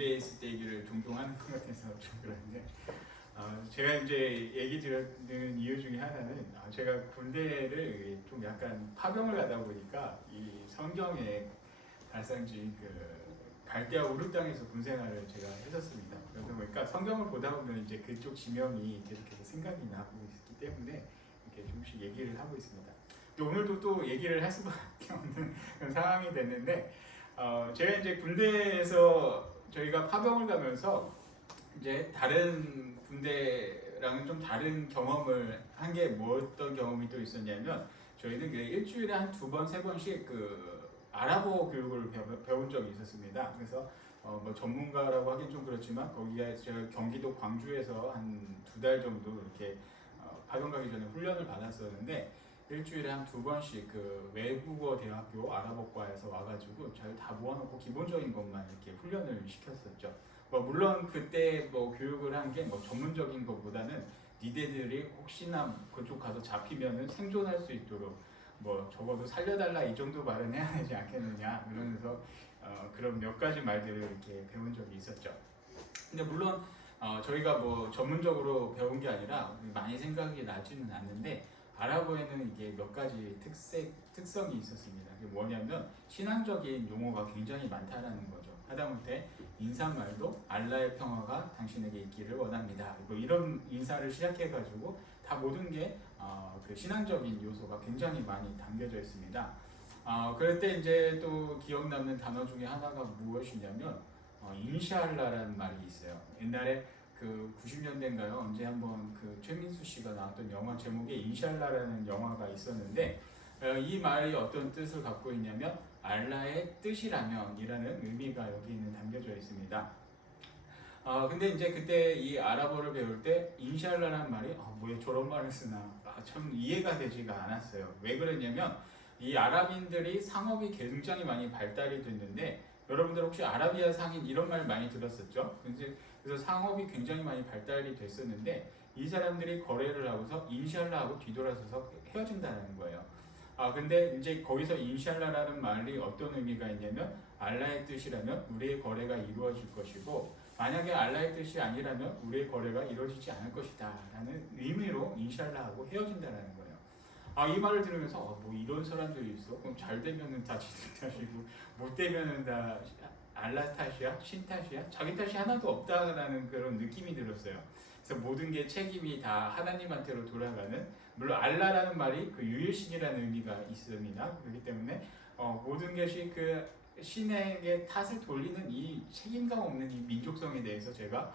군대에 있을 때 얘기를 종종 하는 것 같아서 좀 그런데 제가 이제 얘기 드리는 이유 중에 하나는 제가 군대를 좀 약간 파병을 가다 보니까 이 성경에 발상지인 갈대아 우르 땅에서 군 생활을 제가 했었습니다. 그러다 보니까 성경을 보다 보면 이제 그쪽 지명이 계속해서 생각이 나고 있기 때문에 이렇게 조금씩 얘기를 하고 있습니다. 오늘도 또 얘기를 할 수밖에 없는 그런 상황이 됐는데 제가 이제 군대에서 저희가 파병을 가면서 이제 다른 군대랑은 좀 다른 경험을 한 게 어떤 경험이 또 있었냐면 저희는 일주일에 한 2번, 3번씩 아랍어 교육을 배운 적이 있었습니다. 그래서 뭐 전문가라고 하긴 좀 그렇지만 거기가 제가 경기도 광주에서 한 2달 정도 이렇게 파병 가기 전에 훈련을 받았었는데 일주일에 한 2번씩 외국어 대학교 아랍어과에서 와가지고 저희 다 모아놓고 기본적인 것만 이렇게 훈련을 시켰었죠. 물론 그때 교육을 한 게 전문적인 것보다는 니네들이 혹시나 그쪽 가서 잡히면은 생존할 수 있도록 적어도 살려달라 이 정도 말은 해야 되지 않겠느냐 이러면서 그런 몇 가지 말들을 이렇게 배운 적이 있었죠. 근데 물론 저희가 전문적으로 배운 게 아니라 많이 생각이 나지는 않는데 아랍어에는 이게 몇 가지 특성이 있었습니다. 그게 뭐냐면 신앙적인 용어가 굉장히 많다라는 거죠. 하다못해 인사말도 알라의 평화가 당신에게 있기를 원합니다. 이런 인사를 시작해가지고 다 모든 게 그 신앙적인 요소가 굉장히 많이 담겨져 있습니다. 그럴 때 이제 또 기억 남는 단어 중에 하나가 무엇이냐면 인샬라라는 말이 있어요. 옛날에 90년대인가요? 언제 한번 최민수 씨가 나왔던 영화 제목에 인샬라라는 영화가 있었는데 이 말이 어떤 뜻을 갖고 있냐면 알라의 뜻이라면 이라는 의미가 여기는 담겨져 있습니다. 근데 이제 그때 이 아랍어를 배울 때 인샬라라는 말이 왜 저런 말을 쓰나 참 이해가 되지가 않았어요. 왜 그랬냐면 이 아랍인들이 상업이 굉장히 많이 발달이 됐는데 여러분들 혹시 아라비아 상인 이런 말 많이 들었었죠? 그래서 상업이 굉장히 많이 발달이 됐었는데 이 사람들이 거래를 하고서 인샬라하고 뒤돌아서서 헤어진다는 거예요. 근데 이제 거기서 인샬라라는 말이 어떤 의미가 있냐면 알라의 뜻이라면 우리의 거래가 이루어질 것이고 만약에 알라의 뜻이 아니라면 우리의 거래가 이루어지지 않을 것이다 라는 의미로 인샬라하고 헤어진다는 거예요. 이 말을 들으면서 이런 사람들이 있어? 그럼 잘 되면은 다 지들 탓이고 못 되면은 다 알라 탓이야? 신 탓이야? 자기 탓이 하나도 없다라는 그런 느낌이 들었어요. 그래서 모든 게 책임이 다 하나님한테로 돌아가는, 물론 알라라는 말이 유일신이라는 의미가 있습니다. 그렇기 때문에 모든 것이 신에게 탓을 돌리는 이 책임감 없는 이 민족성에 대해서 제가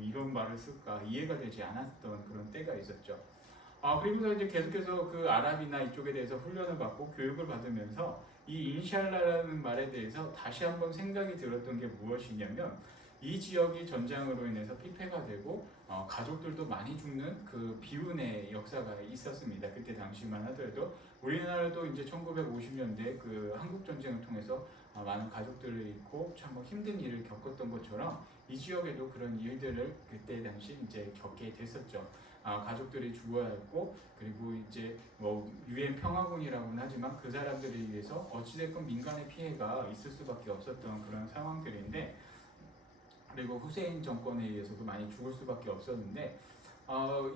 이런 말을 쓸까 이해가 되지 않았던 그런 때가 있었죠. 그리고서 이제 계속해서 아랍이나 이쪽에 대해서 훈련을 받고 교육을 받으면서 이 인샬라라는 말에 대해서 다시 한번 생각이 들었던 게 무엇이냐면 이 지역이 전장으로 인해서 피폐가 되고 가족들도 많이 죽는 비운의 역사가 있었습니다. 그때 당시만 하더라도 우리나라도 이제 1950년대 한국 전쟁을 통해서 많은 가족들을 잃고 참 힘든 일을 겪었던 것처럼 이 지역에도 그런 일들을 그때 당시 이제 겪게 됐었죠. 가족들이 죽어야 했고 그리고 이제 유엔 평화군이라고는 하지만 그 사람들에 의해서 어찌됐건 민간의 피해가 있을 수밖에 없었던 그런 상황들인데 그리고 후세인 정권에 의해서도 많이 죽을 수밖에 없었는데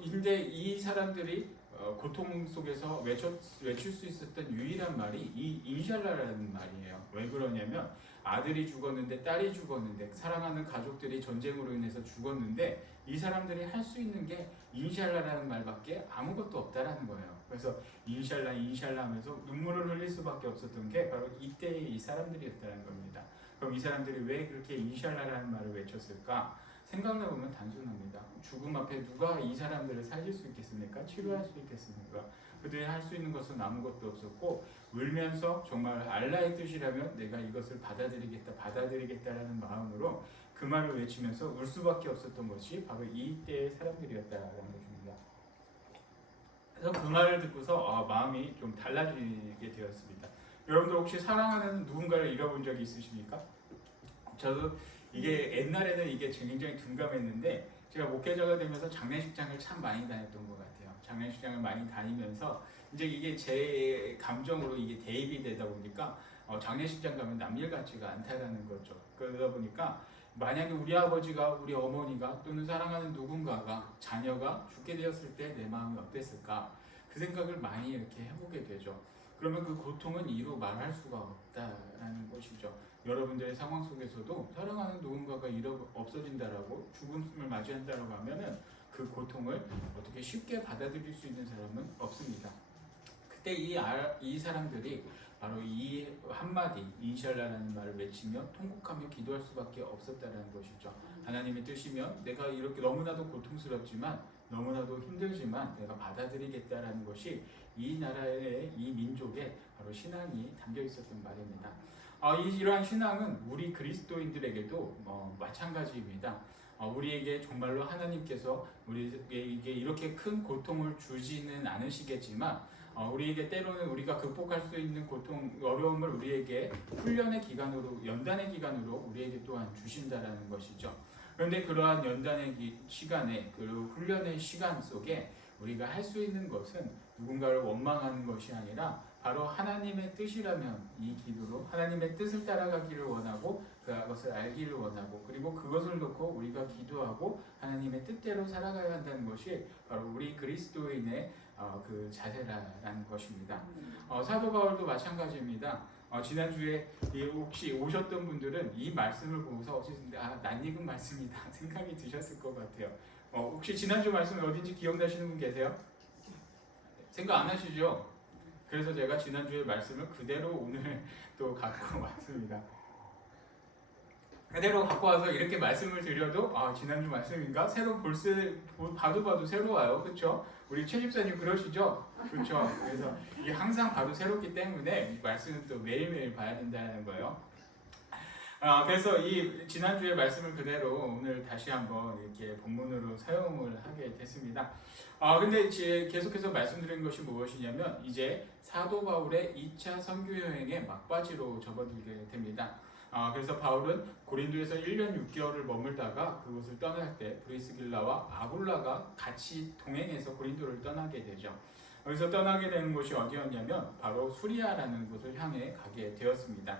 이제 이 사람들이 고통 속에서 외칠 수 있었던 유일한 말이 이 인샬라라는 말이에요. 왜 그러냐면 아들이 죽었는데 딸이 죽었는데 사랑하는 가족들이 전쟁으로 인해서 죽었는데 이 사람들이 할 수 있는 게 인샬라라는 말밖에 아무것도 없다라는 거예요. 그래서 인샬라 인샬라 하면서 눈물을 흘릴 수밖에 없었던 게 바로 이때의 이 사람들이었다는 겁니다. 그럼 이 사람들이 왜 그렇게 인샬라라는 말을 외쳤을까? 생각해보면 단순합니다. 죽음 앞에 누가 이 사람들을 살릴 수 있겠습니까? 치료할 수 있겠습니까? 그들이 할 수 있는 것은 아무것도 없었고 울면서 정말 알라의 뜻이라면 내가 이것을 받아들이겠다라는 마음으로 그 말을 외치면서 울 수밖에 없었던 것이 바로 이때의 사람들이었다라는 것입니다. 그래서 그 말을 듣고서 마음이 좀 달라지게 되었습니다. 여러분들 혹시 사랑하는 누군가를 잃어본 적이 있으십니까? 저도 이게 옛날에는 이게 굉장히 둔감했는데 제가 목회자가 되면서 장례식장을 참 많이 다녔던 것 같아요. 장례식장을 많이 다니면서 이제 이게 제 감정으로 이게 대입이 되다 보니까 장례식장 가면 남일 같지가 않다라는 거죠. 그러다 보니까 만약에 우리 아버지가, 우리 어머니가 또는 사랑하는 누군가가, 자녀가 죽게 되었을 때 내 마음이 어땠을까? 그 생각을 많이 이렇게 해보게 되죠. 그러면 그 고통은 이루 말할 수가 없다라는 것이죠. 여러분들의 상황 속에서도 사랑하는 누군가가 없어진다라고, 죽음을 맞이한다라고 하면은 그 고통을 어떻게 쉽게 받아들일 수 있는 사람은 없습니다. 그때 이 사람들이 바로 이 한마디 인샬라라는 말을 외치며 통곡하며 기도할 수밖에 없었다는 것이죠. 하나님의 뜻이면 내가 이렇게 너무나도 고통스럽지만 너무나도 힘들지만 내가 받아들이겠다라는 것이 이 나라의, 이 민족의 바로 신앙이 담겨 있었던 말입니다. 이러한 신앙은 우리 그리스도인들에게도 마찬가지입니다. 우리에게 정말로 하나님께서 우리에게 이렇게 큰 고통을 주지는 않으시겠지만 우리에게 때로는 우리가 극복할 수 있는 고통, 어려움을 우리에게 훈련의 기간으로, 연단의 기간으로 우리에게 또한 주신다라는 것이죠. 그런데 그러한 연단의 시간에, 그 훈련의 시간 속에 우리가 할 수 있는 것은 누군가를 원망하는 것이 아니라 바로 하나님의 뜻이라면 이 기도로 하나님의 뜻을 따라가기를 원하고 그것을 알기를 원하고 그리고 그것을 놓고 우리가 기도하고 하나님의 뜻대로 살아가야 한다는 것이 바로 우리 그리스도인의 그 자세라는 것입니다. 사도 바울도 마찬가지입니다. 지난주에 혹시 오셨던 분들은 이 말씀을 보고서 낯익은 말씀이다 생각이 드셨을 것 같아요. 혹시 지난주 말씀이 어딘지 기억나시는 분 계세요? 생각 안 하시죠? 그래서 제가 지난주의 말씀을 그대로 오늘 또 갖고 왔습니다. 그대로 갖고 와서 이렇게 말씀을 드려도 지난주 말씀인가? 봐도 새로워요. 그렇죠? 우리 최 집사님 그러시죠? 그렇죠? 그래서 이게 항상 봐도 새롭기 때문에 이 말씀은 또 매일매일 봐야 된다는 거예요. 그래서 이 지난주의 말씀을 그대로 오늘 다시 한번 이렇게 본문으로 사용을 하게 됐습니다. 근데 계속해서 말씀드린 것이 무엇이냐면 이제 사도 바울의 2차 선교 여행의 막바지로 접어들게 됩니다. 그래서 바울은 고린도에서 1년 6개월을 머물다가 그곳을 떠날 때 브리스길라와 아굴라가 같이 동행해서 고린도를 떠나게 되죠. 여기서 떠나게 되는 곳이 어디였냐면 바로 수리아라는 곳을 향해 가게 되었습니다.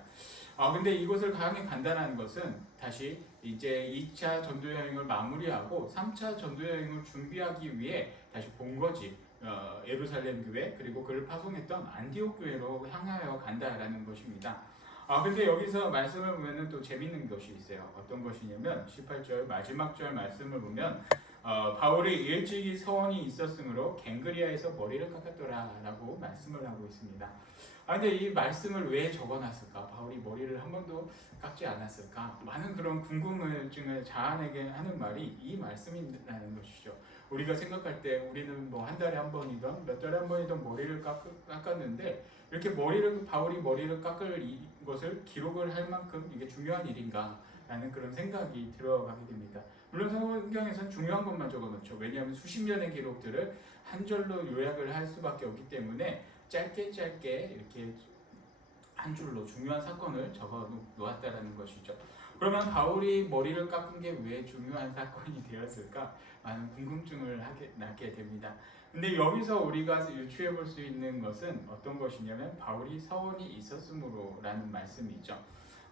근데 이곳을 향해 간다는 것은 다시 이제 2차 전도 여행을 마무리하고 3차 전도 여행을 준비하기 위해 다시 본거지 예루살렘 교회 그리고 그를 파송했던 안디옥 교회로 향하여 간다라는 것입니다. 근데 여기서 말씀을 보면은 또 재밌는 것이 있어요. 어떤 것이냐면 18절 마지막 절 말씀을 보면 바울이 일찍이 서원이 있었으므로 갱그리아에서 머리를 깎았더라라고 말씀을 하고 있습니다. 근데 이 말씀을 왜 적어놨을까? 바울이 머리를 한 번도 깎지 않았을까? 많은 그런 궁금증을 자아내게 하는 말이 이 말씀이라는 것이죠. 우리가 생각할 때 우리는 뭐 한 달에 한 번이든 몇 달에 한 번이든 머리를 깎았는데 이렇게 바울이 머리를 깎을 것을 기록을 할 만큼 이게 중요한 일인가? 라는 그런 생각이 들어가게 됩니다. 물론 성경에서는 중요한 것만 적어놓죠. 왜냐하면 수십 년의 기록들을 한 절로 요약을 할 수밖에 없기 때문에 짧게 이렇게 한 줄로 중요한 사건을 적어 놓았다는 것이죠. 그러면 바울이 머리를 깎은 게 왜 중요한 사건이 되었을까? 많은 궁금증을 낳게 됩니다. 근데 여기서 우리가 유추해 볼 수 있는 것은 어떤 것이냐면 바울이 서원이 있었으므로라는 말씀이죠.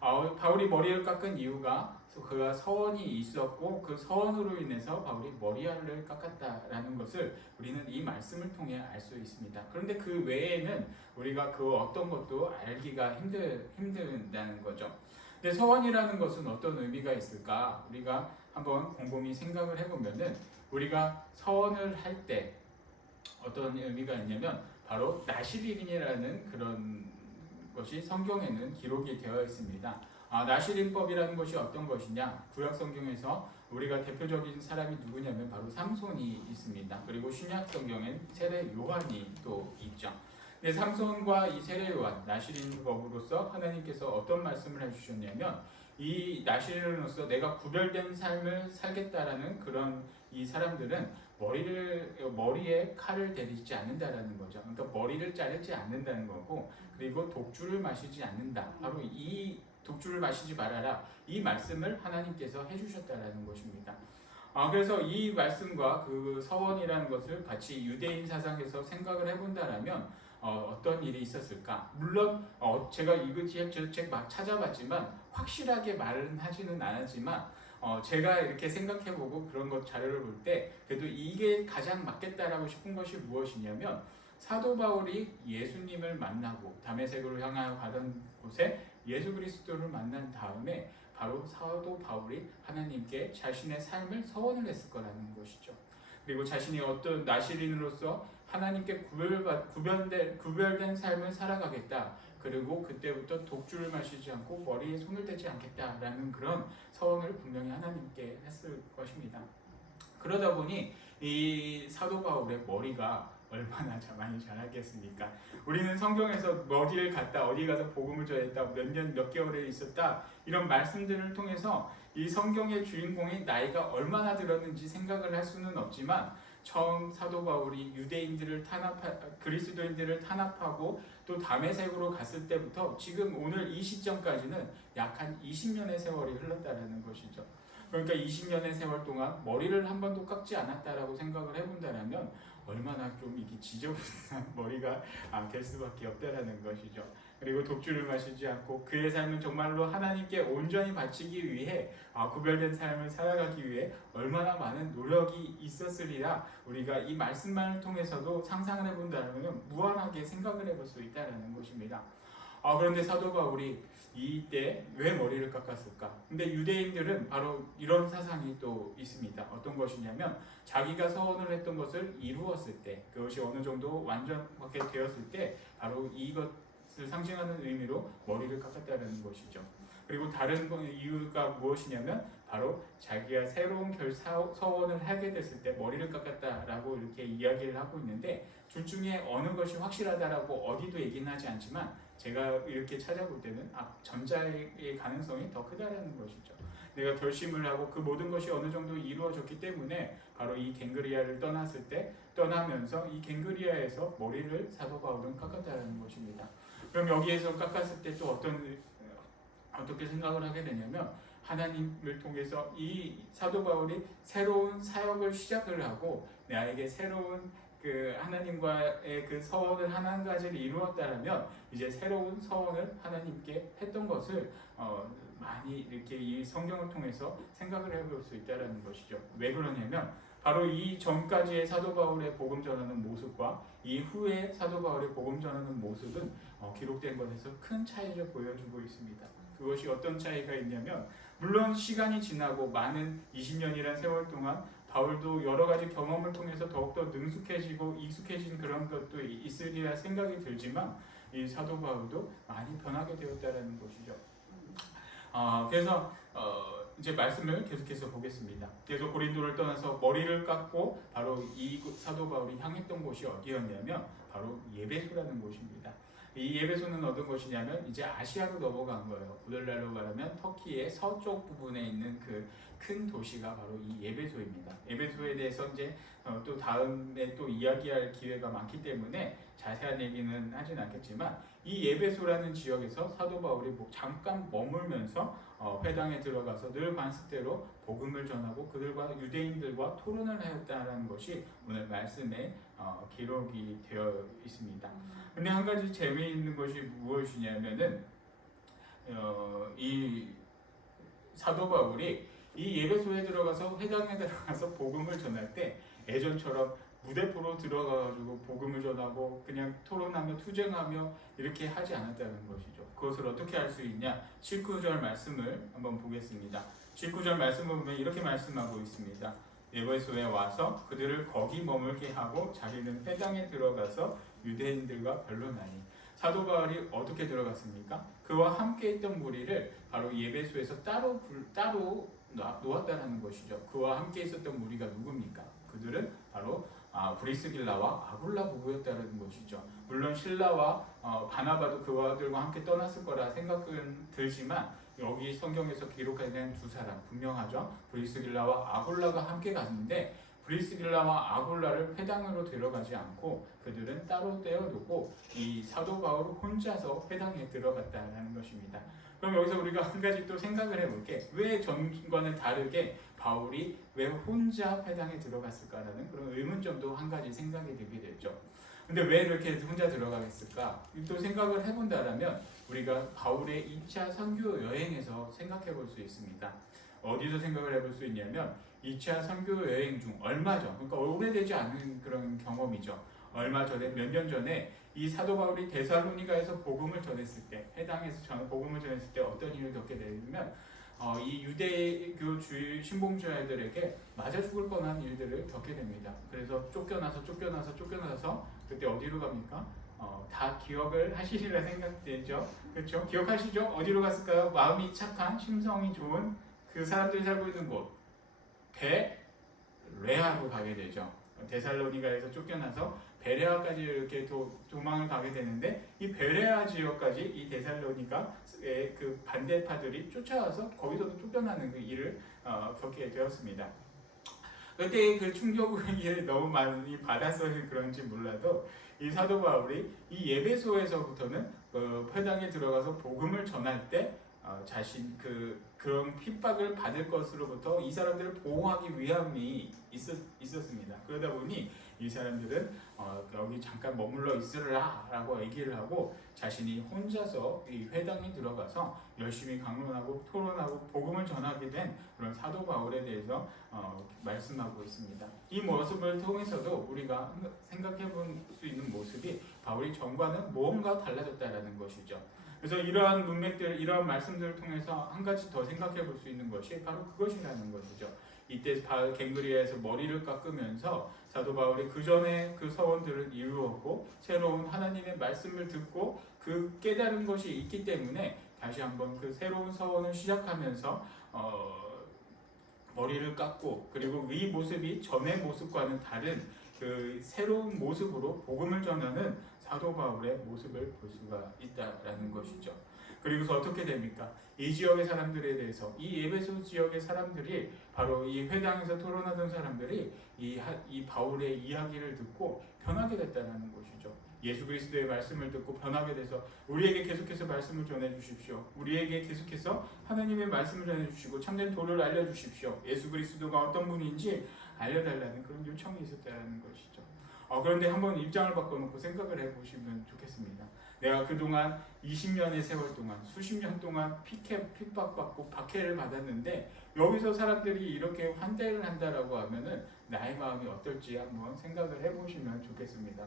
바울이 머리를 깎은 이유가 그가 서원이 있었고 그 서원으로 인해서 바울이 머리를 깎았다라는 것을 우리는 이 말씀을 통해 알 수 있습니다. 그런데 그 외에는 우리가 그 어떤 것도 알기가 힘들다는 거죠. 근데 서원이라는 것은 어떤 의미가 있을까? 우리가 한번 곰곰이 생각을 해보면은 우리가 서원을 할 때 어떤 의미가 있냐면 바로 나시린이라는 그런 것이 성경에는 기록이 되어 있습니다. 나시린법이라는 것이 어떤 것이냐? 구약 성경에서 우리가 대표적인 사람이 누구냐면 바로 삼손이 있습니다. 그리고 신약 성경엔 세례 요한이 또 있죠. 근데 삼손과 이 세례 요한, 나시린법으로서 하나님께서 어떤 말씀을 해주셨냐면 이 나시린으로서 내가 구별된 삶을 살겠다라는 그런 이 사람들은 머리에 칼을 대리지 않는다라는 거죠. 그러니까 머리를 자르지 않는다는 거고, 그리고 독주를 마시지 않는다. 바로 이 독주를 마시지 말아라. 이 말씀을 하나님께서 해주셨다라는 것입니다. 그래서 이 말씀과 그 서원이라는 것을 같이 유대인 사상에서 생각을 해본다라면 어떤 일이 있었을까? 물론 제가 이것저것 막 찾아봤지만 확실하게 말은 하지는 않았지만 제가 이렇게 생각해보고 그런 것 자료를 볼 때 그래도 이게 가장 맞겠다라고 싶은 것이 무엇이냐면 사도 바울이 예수님을 만나고 다메섹으로 향하여 가던 곳에 예수 그리스도를 만난 다음에 바로 사도 바울이 하나님께 자신의 삶을 서원을 했을 거라는 것이죠. 그리고 자신이 어떤 나시린으로서 하나님께 구별된 삶을 살아가겠다. 그리고 그때부터 독주를 마시지 않고 머리에 손을 대지 않겠다라는 그런 서원을 분명히 하나님께 했을 것입니다. 그러다 보니 이 사도 바울의 머리가 얼마나 많이 자랐겠습니까? 우리는 성경에서 어디를 갔다, 어디 가서 복음을 전했다, 몇 년, 몇 개월에 있었다 이런 말씀들을 통해서 이 성경의 주인공이 나이가 얼마나 들었는지 생각을 할 수는 없지만 처음 사도 바울이 그리스도인들을 탄압하고 또 다메섹으로 갔을 때부터 지금 오늘 이 시점까지는 약 한 20년의 세월이 흘렀다는 것이죠. 그러니까 20년의 세월 동안 머리를 한 번도 깎지 않았다라고 생각을 해본다면 얼마나 좀 이게 지저분한 머리가 될 수밖에 없다라는 것이죠. 그리고 독주를 마시지 않고 그의 삶은 정말로 하나님께 온전히 바치기 위해 구별된 삶을 살아가기 위해 얼마나 많은 노력이 있었으리라 우리가 이 말씀만을 통해서도 상상을 해본다면 무한하게 생각을 해볼 수 있다는 것입니다. 그런데 사도 바울이 이때 왜 머리를 깎았을까? 근데 유대인들은 바로 이런 사상이 또 있습니다. 어떤 것이냐면 자기가 서원을 했던 것을 이루었을 때 그것이 어느 정도 완전하게 되었을 때 바로 이것을 상징하는 의미로 머리를 깎았다는 것이죠. 그리고 다른 이유가 무엇이냐면 바로 자기가 새로운 서원을 하게 됐을 때 머리를 깎았다라고 이렇게 이야기를 하고 있는데 둘 중에 어느 것이 확실하다라고 어디도 얘기는 하지 않지만 제가 이렇게 찾아볼 때는 전자의 가능성이 더 크다라는 것이죠. 내가 결심을 하고 그 모든 것이 어느 정도 이루어졌기 때문에 바로 이 갱그리아를 떠나면서 이 갱그리아에서 머리를 사도 바울은 깎았다는 것입니다. 그럼 여기에서 깎았을 때 또 어떻게 생각을 하게 되냐면 하나님을 통해서 이 사도 바울이 새로운 사역을 시작을 하고 나에게 새로운 그 하나님과의 그 서원을 한 가지를 이루었다라면 이제 새로운 서원을 하나님께 했던 것을 많이 이렇게 이 성경을 통해서 생각을 해볼 수 있다라는 것이죠. 왜 그러냐면 바로 이 전까지의 사도 바울의 복음 전하는 모습과 이후의 사도 바울의 복음 전하는 모습은 기록된 것에서 큰 차이를 보여주고 있습니다. 그것이 어떤 차이가 있냐면 물론 시간이 지나고 많은 20년이라는 세월 동안 바울도 여러 가지 경험을 통해서 더욱더 능숙해지고 익숙해진 그런 것도 있으리라 생각이 들지만 이 사도 바울도 많이 변하게 되었다는 것이죠. 그래서 이제 말씀을 계속해서 보겠습니다. 그래서 고린도를 떠나서 머리를 깎고 바로 이 사도 바울이 향했던 곳이 어디였냐면 바로 예배소라는 곳입니다. 이 예배소는 어떤 곳이냐면 이제 아시아로 넘어간 거예요. 오늘날로 말하면 터키의 서쪽 부분에 있는 그 큰 도시가 바로 이 예배소입니다. 예배소에 대해서 이제 또 다음에 또 이야기할 기회가 많기 때문에 자세한 얘기는 하진 않겠지만 이 예배소라는 지역에서 사도 바울이 잠깐 머물면서 회당에 들어가서 늘 관습대로 복음을 전하고 그들과 유대인들과 토론을 하였다는 것이 오늘 말씀에 기록이 되어 있습니다. 근데 한 가지 재미있는 것이 무엇이냐면은 이 사도 바울이 이 예배소에 들어가서 회당에 들어가서 복음을 전할 때 예전처럼 무대포로 들어가가지고 복음을 전하고 그냥 토론하며 투쟁하며 이렇게 하지 않았다는 것이죠. 그것을 어떻게 할 수 있냐? 19절 말씀을 한번 보겠습니다. 19절 말씀을 보면 이렇게 말씀하고 있습니다. 예배소에 와서 그들을 거기 머물게 하고 자기는 회당에 들어가서 유대인들과 변론하니. 사도 바울이 어떻게 들어갔습니까? 그와 함께 있던 무리를 바로 예배소에서 따로 놓았다는 것이죠. 그와 함께 있었던 무리가 누굽니까? 그들은 바로 브리스길라와 아굴라 부부였다는 것이죠. 물론 실라와 바나바도 그들과 함께 떠났을 거라 생각은 들지만 여기 성경에서 기록된 두 사람 분명하죠. 브리스길라와 아굴라가 함께 갔는데 브리스길라와 아굴라를 회당으로 데려가지 않고 그들은 따로 떼어두고 이 사도 바울 혼자서 회당에 들어갔다는 것입니다. 그럼 여기서 우리가 한 가지 또 생각을 해볼게. 왜 전과는 다르게 바울이 왜 혼자 회당에 들어갔을까라는 그런 의문점도 한 가지 생각이 들게 됐죠. 근데 왜 이렇게 혼자 들어가겠을까? 또 생각을 해본다라면 우리가 바울의 2차 선교 여행에서 생각해 볼 수 있습니다. 어디서 생각을 해볼 수 있냐면 2차 선교 여행 중 얼마 전, 그러니까 오래되지 않은 그런 경험이죠. 얼마 전에 몇 년 전에 이 사도 바울이 데살로니가에서 복음을 전했을 때, 해당에서 복음을 전했을 때 어떤 일을 겪게 되냐면 이 유대교 주의 신봉주의자들에게 맞아 죽을 뻔한 일들을 겪게 됩니다. 그래서 쫓겨나서 그때 어디로 갑니까? 다 기억을 하시리라 생각되죠. 그렇죠? 기억하시죠? 어디로 갔을까요? 마음이 착한, 심성이 좋은 그 사람들이 살고 있는 곳, 베레아로 가게 되죠. 데살로니가에서 쫓겨나서 베레아까지 이렇게 도망을 가게 되는데, 이 베레아 지역까지 이 데살로니가의 그 반대파들이 쫓아와서 거기서도 쫓겨나는 그 일을 겪게 되었습니다. 그때 그 충격을 너무 많이 받아서 그런지 몰라도 이 사도 바울이 이 에베소에서부터는 회당에 들어가서 복음을 전할 때 자신 그런 핍박을 받을 것으로부터 이 사람들을 보호하기 위함이 있었습니다. 그러다 보니 이 사람들은 여기 잠깐 머물러 있으라라고 얘기를 하고 자신이 혼자서 이 회당에 들어가서 열심히 강론하고 토론하고 복음을 전하게 된 그런 사도 바울에 대해서 말씀하고 있습니다. 이 모습을 통해서도 우리가 생각해 볼 수 있는 모습이 바울이 전과는 무언가 달라졌다라는 것이죠. 그래서 이러한 문맥들, 이러한 말씀들을 통해서 한 가지 더 생각해 볼 수 있는 것이 바로 그것이라는 것이죠. 이때 갱그리아에서 머리를 깎으면서 사도 바울이 그 전에 그 서원들을 이루었고 새로운 하나님의 말씀을 듣고 그 깨달은 것이 있기 때문에 다시 한번 그 새로운 서원을 시작하면서 머리를 깎고, 그리고 이 모습이 전의 모습과는 다른 그 새로운 모습으로 복음을 전하는 사도 바울의 모습을 볼 수가 있다라는 것이죠. 그리고서 어떻게 됩니까? 이 지역의 사람들에 대해서, 이 에베소 지역의 사람들이, 바로 이 회당에서 토론하던 사람들이 이 바울의 이야기를 듣고 변하게 됐다는 것이죠. 예수 그리스도의 말씀을 듣고 변하게 돼서 우리에게 계속해서 말씀을 전해 주십시오. 우리에게 계속해서 하나님의 말씀을 전해 주시고 참된 도를 알려 주십시오. 예수 그리스도가 어떤 분인지 알려달라는 그런 요청이 있었다는 것이죠. 그런데 한번 입장을 바꿔놓고 생각을 해보시면 좋겠습니다. 내가 그동안 20년의 세월 동안, 수십 년 동안 핍박받고 박해를 받았는데 여기서 사람들이 이렇게 환대를 한다라고 하면은 나의 마음이 어떨지 한번 생각을 해보시면 좋겠습니다.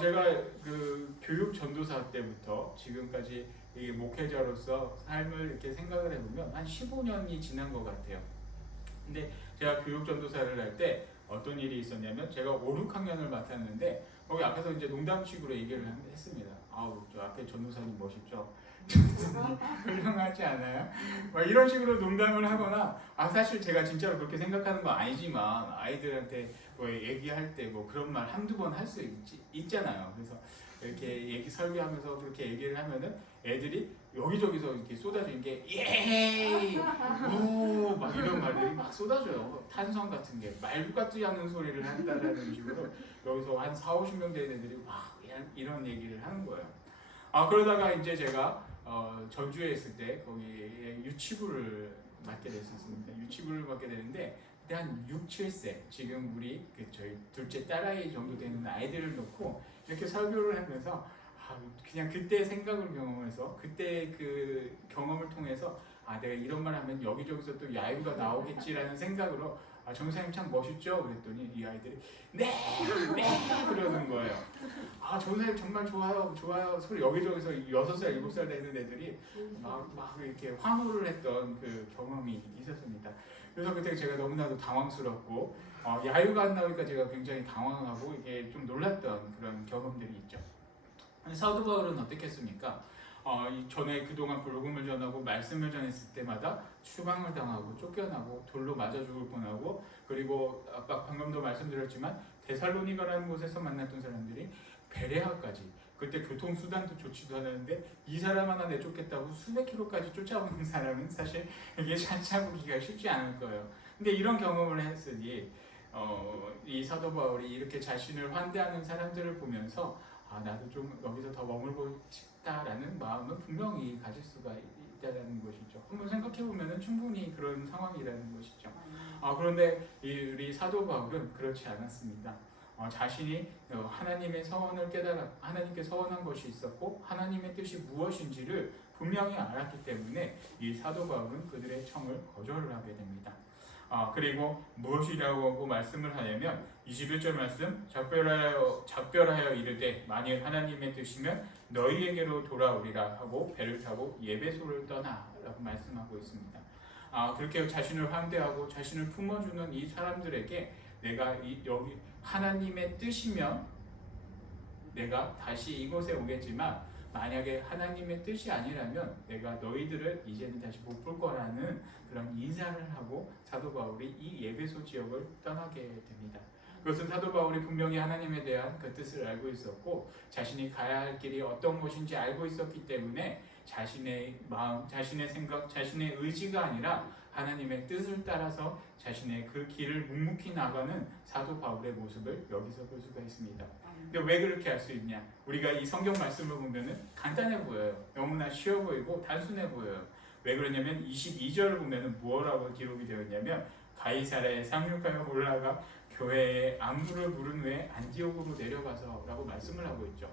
제가 그 교육 전도사 때부터 지금까지 이 목회자로서 삶을 이렇게 생각을 해보면 한 15년이 지난 것 같아요. 근데 제가 교육 전도사를 할 때 어떤 일이 있었냐면, 제가 5, 6학년을 맡았는데 거기 앞에서 이제 농담식으로 얘기를 했습니다. 저 앞에 전도사님 멋있죠? 전도사님 훌륭하지 않아요? 막 이런 식으로 농담을 하거나, 사실 제가 진짜로 그렇게 생각하는 건 아니지만 아이들한테 뭐 얘기할 때 뭐 그런 말 한두 번 할 수 있잖아요. 그래서 이렇게 설교하면서 그렇게 얘기를 하면은 애들이 여기저기서 이렇게 쏟아지는 게 예이, 오, 막 이런 말들이 막 쏟아져요. 탄성 같은 게 말도 같지 않은 소리를 한다라는 식으로 여기서 한 4, 50명 되는 애들이 막 이런 얘기를 하는 거예요. 그러다가 이제 제가 전주에 있을 때 거기에 유치부를 맡게 됐었습니다. 유치부를 맡게 되는데 그때 한 6, 7세, 지금 우리 저희 둘째 딸아이 정도 되는 아이들을 놓고 이렇게 설교를 하면서 그냥 그때 생각을 경험해서, 그때 그 경험을 통해서 내가 이런 말 하면 여기저기서 또 야유가 나오겠지라는 생각으로 전도사님 참 멋있죠? 그랬더니 이 아이들이 네! 그러는 거예요. 전도사님 정말 좋아요 소리 여기저기서 6살, 7살 되는 애들이 막 이렇게 환호를 했던 그 경험이 있었습니다. 그래서 그때 제가 너무나도 당황스럽고 야유가 안 나오니까 제가 굉장히 당황하고 이게 좀 놀랐던 그런 경험들이 있죠. 사도 바울은 어떻겠습니까? 전에 그동안 복음을 전하고 말씀을 전했을 때마다 추방을 당하고 쫓겨나고 돌로 맞아 죽을 뻔하고, 그리고 아까 방금도 말씀드렸지만 데살로니가라는 곳에서 만났던 사람들이 베레아까지, 그때 교통수단도 좋지도 않았는데 이 사람 하나 내쫓겠다고 수백 킬로까지 쫓아오는 사람은 사실 이게 찾아보기가 쉽지 않을 거예요. 근데 이런 경험을 했으니 이 사도 바울이 이렇게 자신을 환대하는 사람들을 보면서 나도 좀 여기서 더 머물고 싶다라는 마음은 분명히 가질 수가 있다는 것이죠. 한번 생각해보면 충분히 그런 상황이라는 것이죠. 그런데 우리 사도 바울은 그렇지 않았습니다. 자신이 하나님의 서원을 깨달아 하나님께 서원한 것이 있었고 하나님의 뜻이 무엇인지를 분명히 알았기 때문에 이 사도 바울은 그들의 청을 거절을 하게 됩니다. 그리고 무엇이라고 말씀을 하냐면 21절 말씀 작별하여 이르되 만일 하나님의 뜻이면 너희에게로 돌아오리라 하고 배를 타고 예배소를 떠나라고 말씀하고 있습니다. 그렇게 자신을 환대하고 자신을 품어주는 이 사람들에게 내가 여기 하나님의 뜻이면 내가 다시 이곳에 오겠지만 만약에 하나님의 뜻이 아니라면 내가 너희들을 이제는 다시 못 볼 거라는 그런 인사를 하고 사도 바울이 이 예배소 지역을 떠나게 됩니다. 그것은 사도 바울이 분명히 하나님에 대한 그 뜻을 알고 있었고 자신이 가야 할 길이 어떤 곳인지 알고 있었기 때문에 자신의 마음, 자신의 생각, 자신의 의지가 아니라 하나님의 뜻을 따라서 자신의 그 길을 묵묵히 나가는 사도 바울의 모습을 여기서 볼 수가 있습니다. 근데 왜 그렇게 할 수 있냐? 우리가 이 성경 말씀을 보면은 간단해 보여요. 너무나 쉬워 보이고 단순해 보여요. 왜 그러냐면 22절을 보면은 뭐라고 기록이 되어 있냐면 가이사랴에 상륙하여 올라가 교회에 안부를 물은 후에 안디옥으로 내려가서라고 말씀을 하고 있죠.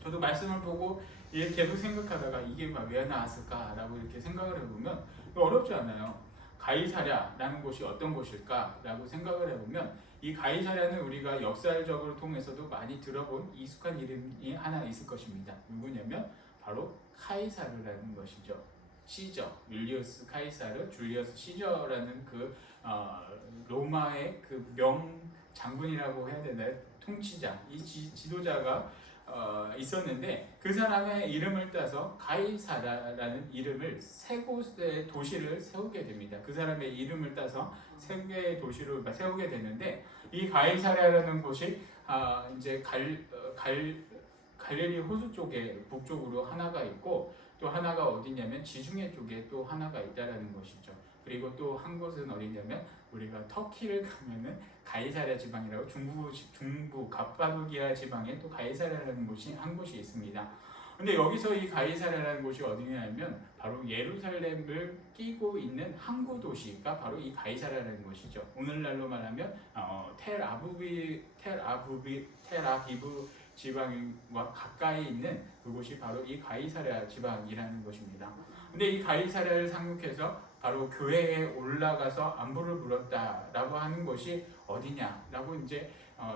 저도 말씀을 보고 계속 생각하다가 이게 왜 나왔을까라고 이렇게 생각을 해보면 어렵지 않아요. 가이사랴라는 곳이 어떤 곳일까라고 생각을 해보면 이 가이사랴는 우리가 역사적으로 통해서도 많이 들어본 익숙한 이름이 하나 있을 것입니다. 누구냐면 바로 카이사르라는 것이죠. 시저, 율리우스 카이사르, 줄리어스 시저라는 그 로마의 그 명 장군이라고 해야 되나요? 통치자, 이 지도자가 있었는데 그 사람의 이름을 따서 가이사라라는 이름을 세 곳의 도시를 세우게 됩니다. 그 사람의 이름을 따서 세 개의 도시를 세우게 되는데 이 가이사라라는 곳이 이제 갈릴리 호수 쪽에 북쪽으로 하나가 있고 또 하나가 어디냐면 지중해 쪽에 또 하나가 있다라는 것이죠. 그리고 또 한 곳은 어디냐면 우리가 터키를 가면은 가이사랴 지방이라고 중부 갑바도기아 지방에 또 가이사랴라는 곳이 한 곳이 있습니다. 근데 여기서 이 가이사랴라는 곳이 어디냐면 바로 예루살렘을 끼고 있는 항구 도시가 바로 이 가이사랴라는 곳이죠. 오늘날로 말하면 텔아비브 지방과 가까이 있는 그곳이 바로 이 가이사랴 지방이라는 것입니다. 근데 이 가이사랴를 상륙해서 바로 교회에 올라가서 안부를 물었다라고 하는 것이 어디냐라고 이제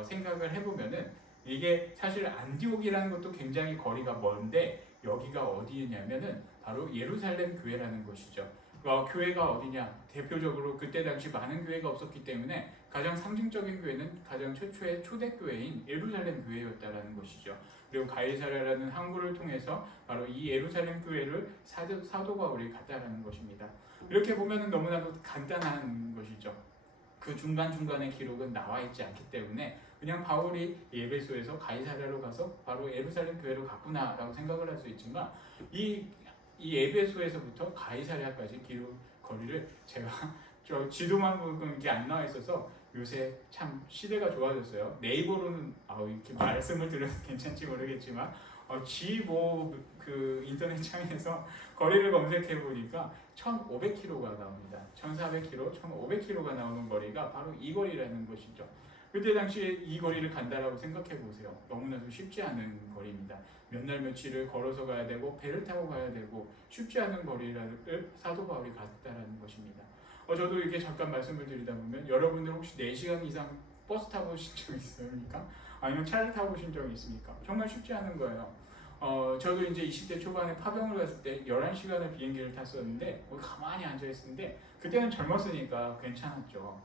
생각을 해보면은 이게 사실 안디옥이라는 것도 굉장히 거리가 먼데 여기가 어디냐면은 바로 예루살렘 교회라는 곳이죠. 교회가 어디냐? 대표적으로 그때 당시 많은 교회가 없었기 때문에 가장 상징적인 교회는 가장 최초의 초대교회인 예루살렘 교회였다라는 것이죠. 그리고 가이사랴라는 항구를 통해서 바로 이 예루살렘 교회를 사도 바울이 갔다라는 것입니다. 이렇게 보면은 너무나도 간단한 것이죠. 그 중간중간의 기록은 나와 있지 않기 때문에 그냥 바울이 에베소에서 가이사랴로 가서 바로 예루살렘 교회로 갔구나라고 생각을 할 수 있지만 이 에베소에서부터 가이사랴까지 거리를 제가 저 지도만 보면 이게 안 나와 있어서 요새 참 시대가 좋아졌어요. 네이버로는 이렇게 말씀을 드려도 괜찮지 모르겠지만 그 인터넷 창에서 거리를 검색해 보니까 1,500km가 나옵니다. 1,400km, 1,500km가 나오는 거리가 바로 이 거리라는 것이죠. 그때 당시에 이 거리를 간다라고 생각해 보세요. 너무나도 쉽지 않은 거리입니다. 몇 날 며칠을 걸어서 가야 되고 배를 타고 가야 되고 쉽지 않은 거리를 사도 바울이 갔다라는 것입니다. 저도 이렇게 잠깐 말씀을 드리다 보면 여러분들 혹시 4시간 이상 버스 타고 오신 적 있습니까? 아니면 차를 타고 오신 적이 있습니까? 정말 쉽지 않은 거예요. 저도 이제 20대 초반에 파병을 갔을 때 11시간을 비행기를 탔었는데 가만히 앉아있었는데 그때는 젊었으니까 괜찮았죠.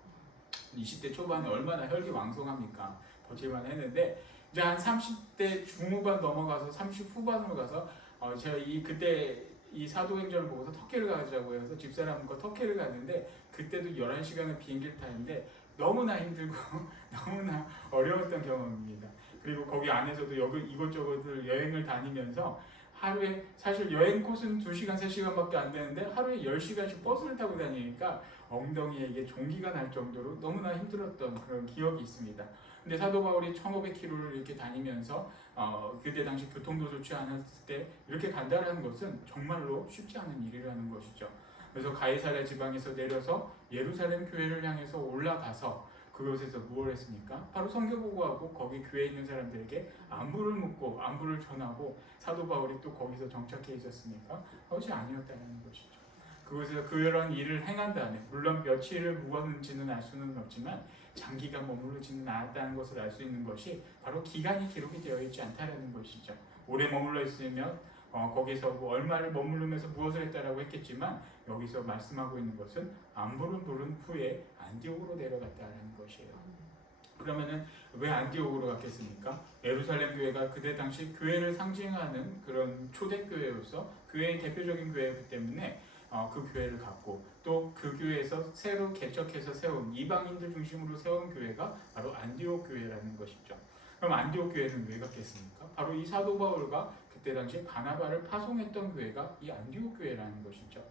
20대 초반에 얼마나 혈기왕성합니까? 버틸만 했는데 이제 한 30대 중후반 넘어가서 30 후반으로 가서 제가 그때 이 사도행전을 보고서 터키를 가자고 해서 집사람과 터키를 갔는데 그때도 11시간을 비행기를 타는데 너무나 힘들고 너무나 어려웠던 경험입니다. 그리고 거기 안에서도 이곳저곳을 여행을 다니면서 하루에 사실 여행 코스는 2시간, 3시간밖에 안 되는데 하루에 10시간씩 버스를 타고 다니니까 엉덩이에 이게 종기가 날 정도로 너무나 힘들었던 그런 기억이 있습니다. 근데 사도 바울이 1,500km를 이렇게 다니면서 그때 당시 교통도 좋지 않았을 때 이렇게 간다라는 것은 정말로 쉽지 않은 일이라는 것이죠. 그래서 가이사랴 지방에서 내려서 예루살렘 교회를 향해서 올라가서 그곳에서 무엇을 했습니까? 바로 선교 보고하고 거기 교회에 있는 사람들에게 안부를 묻고 안부를 전하고 사도 바울이 또 거기서 정착해 있었습니까? 그것이 아니었다는 것이죠. 그곳에서 그런 일을 행한 다음에 물론 며칠을 묵었는지는 알 수는 없지만 장기간 머무르지는 않았다는 것을 알 수 있는 것이 바로 기간이 기록이 되어 있지 않다는 것이죠. 오래 머물러 있으면 거기서 뭐 얼마를 머무르면서 무엇을 했다라고 했겠지만 여기서 말씀하고 있는 것은 안부를 물은 후에 안디옥으로 내려갔다는 것이에요. 그러면은 왜 안디옥으로 갔겠습니까? 예루살렘 교회가 그때 당시 교회를 상징하는 그런 초대 교회로서 교회의 대표적인 교회였기 때문에 그 교회를 갔고 또 그 교회에서 새로 개척해서 세운 이방인들 중심으로 세운 교회가 바로 안디옥 교회라는 것이죠. 그럼 안디옥 교회는 왜 갔겠습니까? 바로 이 사도 바울과 그때 당시 바나바를 파송했던 교회가 이 안디옥 교회라는 것이죠.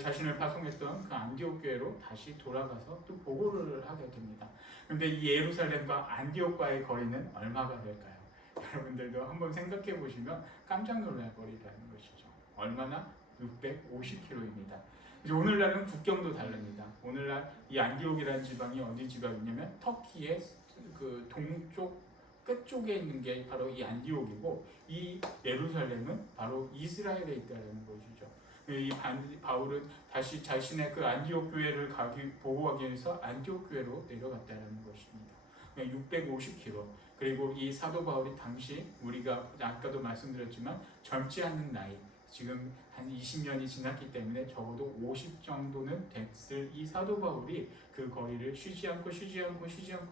자신을 파송했던 그 안디옥 교회로 다시 돌아가서 또 보고를 하게 됩니다. 그런데 이 예루살렘과 안디옥과의 거리는 얼마가 될까요? 여러분들도 한번 생각해 보시면 깜짝 놀랄 거리라는 것이죠. 얼마나? 650km입니다. 오늘날은 국경도 다릅니다. 오늘날 이 안디옥이라는 지방이 어디 지방이냐면 터키의 그 동쪽 끝쪽에 있는 게 바로 이 안디옥이고 이 예루살렘은 바로 이스라엘에 있다는 것이죠. 이 바울은 다시 자신의 그 안디옥 교회를 보고하기 위해서 안디옥 교회로 내려갔다는 것입니다. 650km. 그리고 이 사도 바울이 당시 우리가 아까도 말씀드렸지만 젊지 않은 나이, 지금 한 20년이 지났기 때문에 적어도 50 정도는 됐을 이 사도 바울이 그 거리를 쉬지 않고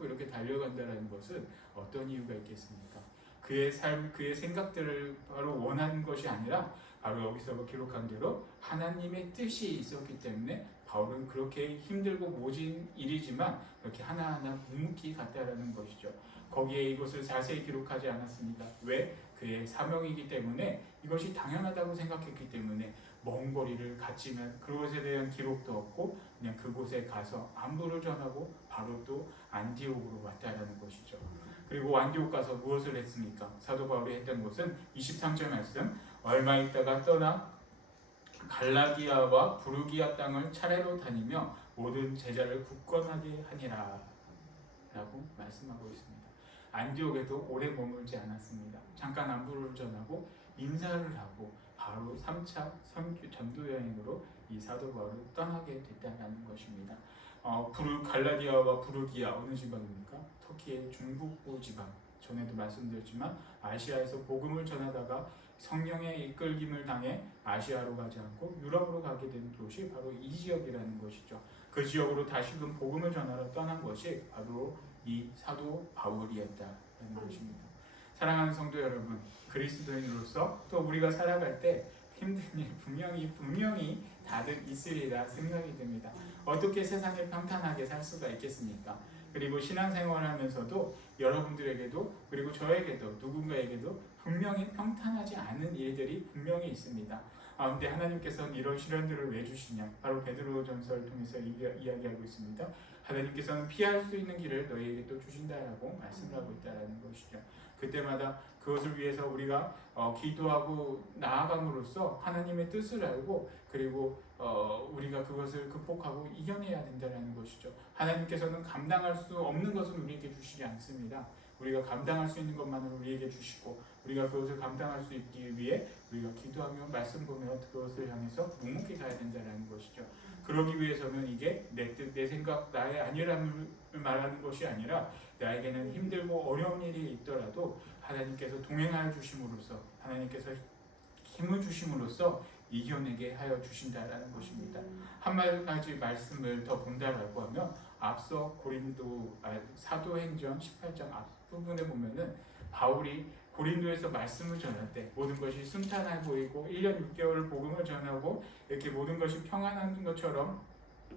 이렇게 달려간다는 것은 어떤 이유가 있겠습니까? 그의 삶, 그의 생각들을 바로 원하는 것이 아니라 바로 여기서 기록한 대로 하나님의 뜻이 있었기 때문에 바울은 그렇게 힘들고 모진 일이지만 이렇게 하나하나 묵묵히 갔다라는 것이죠. 거기에 이것을 자세히 기록하지 않았습니다. 왜? 그의 사명이기 때문에 이것이 당연하다고 생각했기 때문에 먼 거리를 갔지만 그것에 대한 기록도 없고 그냥 그곳에 가서 안부를 전하고 바로 또 안디옥으로 왔다라는 것이죠. 그리고 안디옥 가서 무엇을 했습니까? 사도 바울이 했던 것은 23절 말씀, 얼마 있다가 떠나 갈라디아와 부르기아 땅을 차례로 다니며 모든 제자를 굳건하게 하니라 라고 말씀하고 있습니다. 안디옥에도 오래 머물지 않았습니다. 잠깐 안부를 전하고 인사를 하고 바로 3차 전도 여행으로 이 사도 바울을 떠나게 됐다는 것입니다. 갈라디아와 부르기아 어느 지방입니까? 터키의 중북부 지방. 전에도 말씀드렸지만 아시아에서 복음을 전하다가 성령의 이끌김을 당해 아시아로 가지 않고 유럽으로 가게 된 도시 바로 이 지역이라는 것이죠. 그 지역으로 다시금 복음을 전하러 떠난 것이 바로 이 사도 바울이었다는 것입니다. 사랑하는 성도 여러분, 그리스도인으로서 또 우리가 살아갈 때 힘든 일 분명히 다들 있으리라 생각이 듭니다. 어떻게 세상을 평탄하게 살 수가 있겠습니까? 그리고 신앙생활하면서도 여러분들에게도 그리고 저에게도 누군가에게도 분명히 평탄하지 않은 일들이 분명히 있습니다. 근데 하나님께서는 이런 시련들을 왜 주시냐? 바로 베드로전서를 통해서 이야기하고 있습니다. 하나님께서는 피할 수 있는 길을 너희에게 또 주신다라고 말씀하고 있다는 것이죠. 그때마다 그것을 위해서 우리가 기도하고 나아감으로써 하나님의 뜻을 알고 그리고 우리가 그것을 극복하고 이겨내야 된다는 것이죠. 하나님께서는 감당할 수 없는 것은 우리에게 주시지 않습니다. 우리가 감당할 수 있는 것만으로 우리에게 주시고 우리가 그것을 감당할 수 있기 위해 우리가 기도하며 말씀 보며 그것을 향해서 묵묵히 가야 된다는 것이죠. 그러기 위해서는 이게 내 뜻, 내 생각, 나의 아니함을 말하는 것이 아니라 나에게는 힘들고 어려운 일이 있더라도 하나님께서 동행하여 주심으로써 하나님께서 힘을 주심으로써 이겨내게 하여 주신다라는 것입니다. 한 가지 말씀을 더 본다라고 하면 앞서 사도행전 18장 앞부분에 보면은 바울이 고린도에서 말씀을 전할 때 모든 것이 순탄해 보이고 1년 6개월을 복음을 전하고 이렇게 모든 것이 평안한 것처럼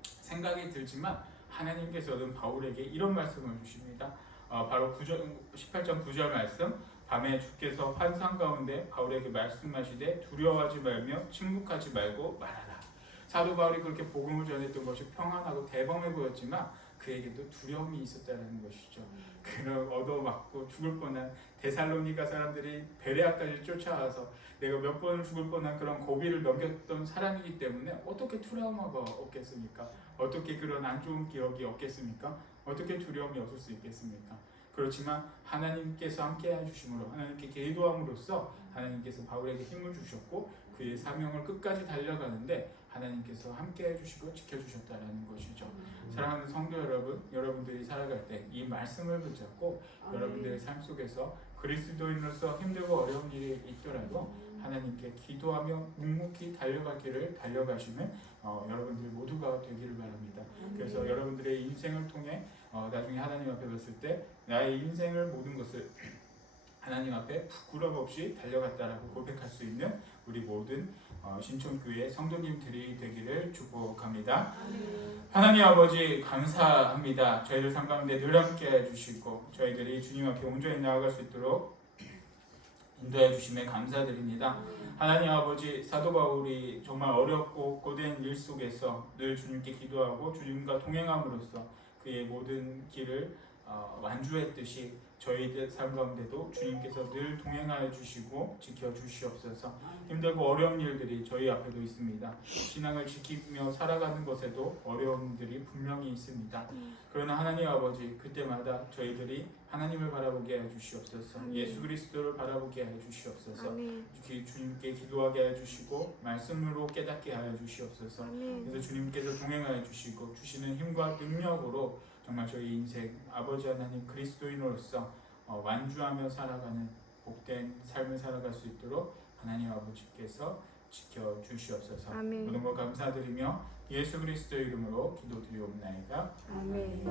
생각이 들지만 하나님께서는 바울에게 이런 말씀을 주십니다. 바로 18장 9절 말씀, 밤에 주께서 환상 가운데 바울에게 말씀하시되 두려워하지 말며 침묵하지 말고 말하라. 사도 바울이 그렇게 복음을 전했던 것이 평안하고 대범해 보였지만 그에게도 두려움이 있었다는 것이죠. 그런 얻어맞고 죽을 뻔한 데살로니가 사람들이 베레아까지 쫓아와서 내가 몇 번 죽을 뻔한 그런 고비를 넘겼던 사람이기 때문에 어떻게 트라우마가 없겠습니까? 어떻게 그런 안 좋은 기억이 없겠습니까? 어떻게 두려움이 없을 수 있겠습니까? 그렇지만 하나님께서 함께 해주심으로 하나님께 기도함으로써 하나님께서 바울에게 힘을 주셨고 그의 사명을 끝까지 달려가는데 하나님께서 함께 해주시고 지켜주셨다는 것이죠. 사랑하는 성도 여러분, 여러분들이 살아갈 때 이 말씀을 붙잡고 여러분들의 삶 속에서 그리스도인으로서 힘들고 어려운 일이 있더라도 하나님께 기도하며 묵묵히 달려갈 길을 달려가시는 여러분들 모두가 되기를 바랍니다. 그래서 여러분들의 인생을 통해 나중에 하나님 앞에 섰을 때 나의 인생을 모든 것을 하나님 앞에 부끄럼 없이 달려갔다라고 고백할 수 있는 우리 모든 신촌교회 성도님들이 되기를 축복합니다. 하나님 아버지 감사합니다. 저희들 삶 가운데 늘 함께 해주시고 저희들이 주님 앞에 온전히 나아갈 수 있도록 인도해 주심에 감사드립니다. 하나님 아버지, 사도 바울이 정말 어렵고 고된 일 속에서 늘 주님께 기도하고 주님과 동행함으로써 그의 모든 길을 완주했듯이 저희들 삶 가운데도 주님께서 늘 동행하여 주시고 지켜 주시옵소서. 힘들고 어려운 일들이 저희 앞에도 있습니다. 신앙을 지키며 살아가는 것에도 어려움들이 분명히 있습니다. 그러나 하나님 아버지, 그때마다 저희들이 하나님을 바라보게 해 주시옵소서. 예수 그리스도를 바라보게 해 주시옵소서. 주님께 기도하게 해 주시고 말씀으로 깨닫게 하여 주시옵소서. 그래서 주님께서 동행하여 주시고 주시는 힘과 능력으로 정말 저희 인생 아버지 하나님 그리스도인으로서 완주하며 살아가는 복된 삶을 살아갈 수 있도록 하나님 아버지께서 지켜주시옵소서. 모든 것 감사드리며 예수 그리스도의 이름으로 기도드리옵나이다. 아멘.